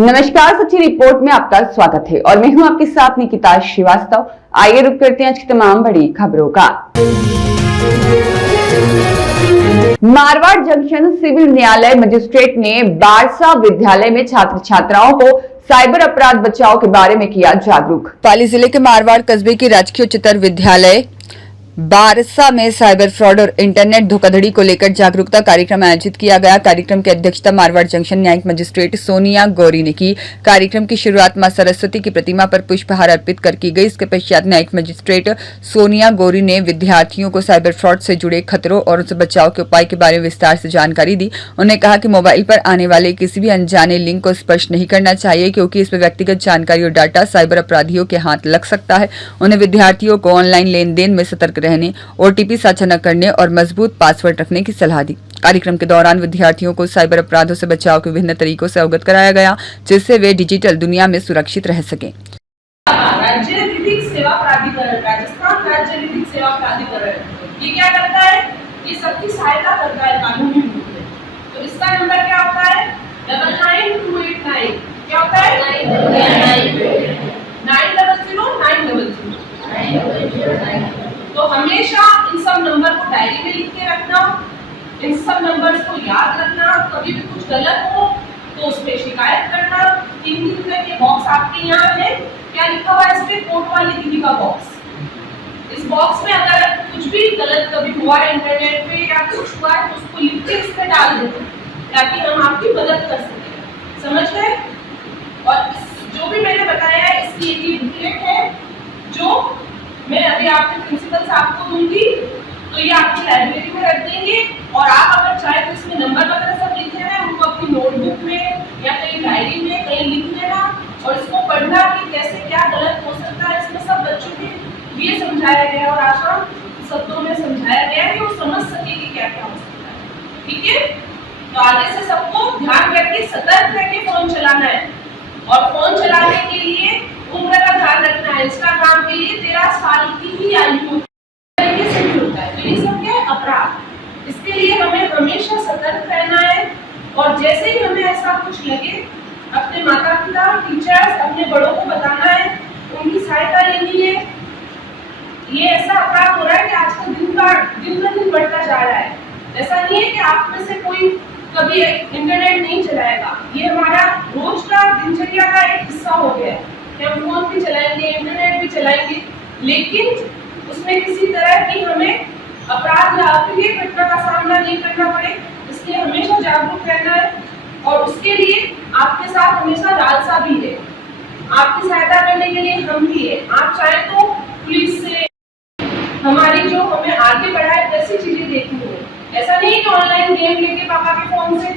नमस्कार, सच्ची रिपोर्ट में आपका स्वागत है और मैं हूं आपके साथ निकिता श्रीवास्तव। आइए रुक करते हैं आज की तमाम बड़ी खबरों का। मारवाड़ जंक्शन सिविल न्यायालय मजिस्ट्रेट ने बारसा विद्यालय में छात्र छात्राओं को साइबर अपराध बचाव के बारे में किया जागरूक। पाली जिले के मारवाड़ कस्बे के राजकीय उच्चतर विद्यालय बारसा में साइबर फ्रॉड और इंटरनेट धोखाधड़ी को लेकर जागरूकता कार्यक्रम आयोजित किया गया। कार्यक्रम की अध्यक्षता मारवाड़ जंक्शन न्यायिक मजिस्ट्रेट सोनिया गौरी ने की। कार्यक्रम की शुरुआत मां सरस्वती की प्रतिमा पर पुष्पहार अर्पित कर की गई। इसके पश्चात न्यायिक मजिस्ट्रेट सोनिया गौरी ने विद्यार्थियों को साइबर फ्रॉड से जुड़े खतरों और उनसे बचाव के उपाय के बारे में विस्तार से जानकारी दी। उन्होंने कहा कि मोबाइल पर आने वाले किसी भी अनजाने लिंक को स्पर्श नहीं करना चाहिए, क्योंकि इसमें व्यक्तिगत जानकारी और डाटा साइबर अपराधियों के हाथ लग सकता है। उन्हें विद्यार्थियों को ऑनलाइन लेन देन में सतर्क रहने, ओटीपी साझा न करने और मजबूत पासवर्ड रखने की सलाह दी। कार्यक्रम के दौरान विद्यार्थियों को साइबर अपराधों से बचाव के विभिन्न तरीकों से अवगत कराया गया, जिससे वे डिजिटल दुनिया में सुरक्षित रह सकें। राज्य विधिक सेवा प्राधिकरण, राजस्थान राज्य विधिक सेवा प्राधिकरण ये क्या करता है? ये सबकी सहायता करता है कानूनी रूप में। तो इसका नंबर क्या होता है? 99289। क्या होता है? 900 तो हमेशा इन सब नंबर को डायरी में लिख के रखना, इन सब नंबर्स को याद रखना। कभी भी कुछ गलत हो तो उस पर शिकायत करना। 3 रुपए के बॉक्स आपके यहाँ है, क्या लिखा हुआ है इस पे? कोर्ट वाली दीदी का बॉक्स। इस बॉक्स में अगर कुछ भी गलत कभी हुआ है इंटरनेट पे या कुछ हुआ है तो उसको लिख के इस पे डाल देते, ताकि हम आपकी मदद कर सकें। समझ गए? और जो भी मैंने बताया है इसकी एक बुकलेट है जो मैं अभी आपके प्रिंसिपल साहब को दूंगी, तो ये आपकी लाइब्रेरी में रख देंगे। और आप अगर चाहे तो इसमें नंबर वगैरह सब लिखे हैं, उनको अपनी नोटबुक में या कहीं डायरी में कहीं लिख लेना और इसको पढ़ना कि कैसे क्या गलत हो सकता है। इसमें सब बच्चों के लिए समझाया गया है और आसान शब्दों में समझाया गया है कि वो समझ सके कि क्या क्या हो सकता है। ठीक है? तो आगे से सबको ध्यान रख के सतर्क रह के फोन चलाना है। और फोन चलाने के लिए उम्र का ध्यान रखना है। इंस्टाग्राम के लिए 13 साल की ही आयु होता है। तो ये सब क्या है? अपराध। इसके लिए हमें हमेशा सतर्क रहना है। और जैसे ही हमें ऐसा कुछ लगे, अपने माता पिता, टीचर्स, अपने बड़ों को बताना है, उनकी सहायता लेनी है। ये ऐसा अपराध हो रहा है कि आजकल दिन ब दिन बढ़ता जा रहा है। ऐसा नहीं है कि आप में से कोई कभी इंटरनेट नहीं चलाएगा। ये हमारा रोज का दिनचर्या का एक हिस्सा हो गया है। हम फोन भी चलाएंगे, इंटरनेट भी चलाएंगे, लेकिन उसमें किसी तरह की हमें अपराध या अप्रिय घटना का सामना नहीं करना पड़े, इसलिए हमेशा जागरूक रहना है। और उसके लिए आपके साथ हमेशा राजसा भी है, आपकी सहायता करने के लिए हम भी है। आप चाहे तो पुलिस से हमारी जो हमें आगे बढ़ाए वैसी चीजें देखनी है। ऐसा नहीं है कि ऑनलाइन गेम लेके पापा के फोन से,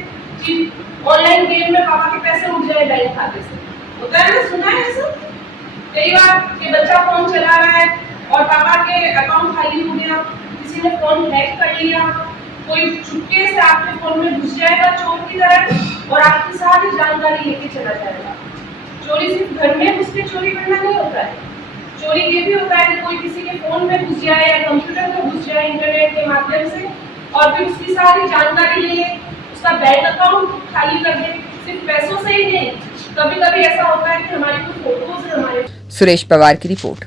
ऑनलाइन गेम में पापा के पैसे उठ जाए बैंक खाते से। होता है ना, सुना है ऐसा कई बार कि बच्चा फोन चला रहा है और पापा के अकाउंट खाली हो गया, किसी ने फोन हैक कर लिया, कोई चुपके से आपके फोन में घुस जाएगा चोर की तरह और आपकी सारी जानकारी लेके चला जाएगा। चोरी सिर्फ घर में घुस के चोरी करना नहीं होता है, चोरी ये भी होता है कि कोई किसी के फोन में घुस जाए या कंप्यूटर में घुस जाए इंटरनेट के माध्यम से और फिर उसकी सारी जानकारी ले ले, उसका बैंक अकाउंट खाली कर दे। सिर्फ पैसों से ही नहीं, कभी कभी ऐसा होता है कि हमारी कुछ फोटोज हमारे। सुरेश पवार की रिपोर्ट।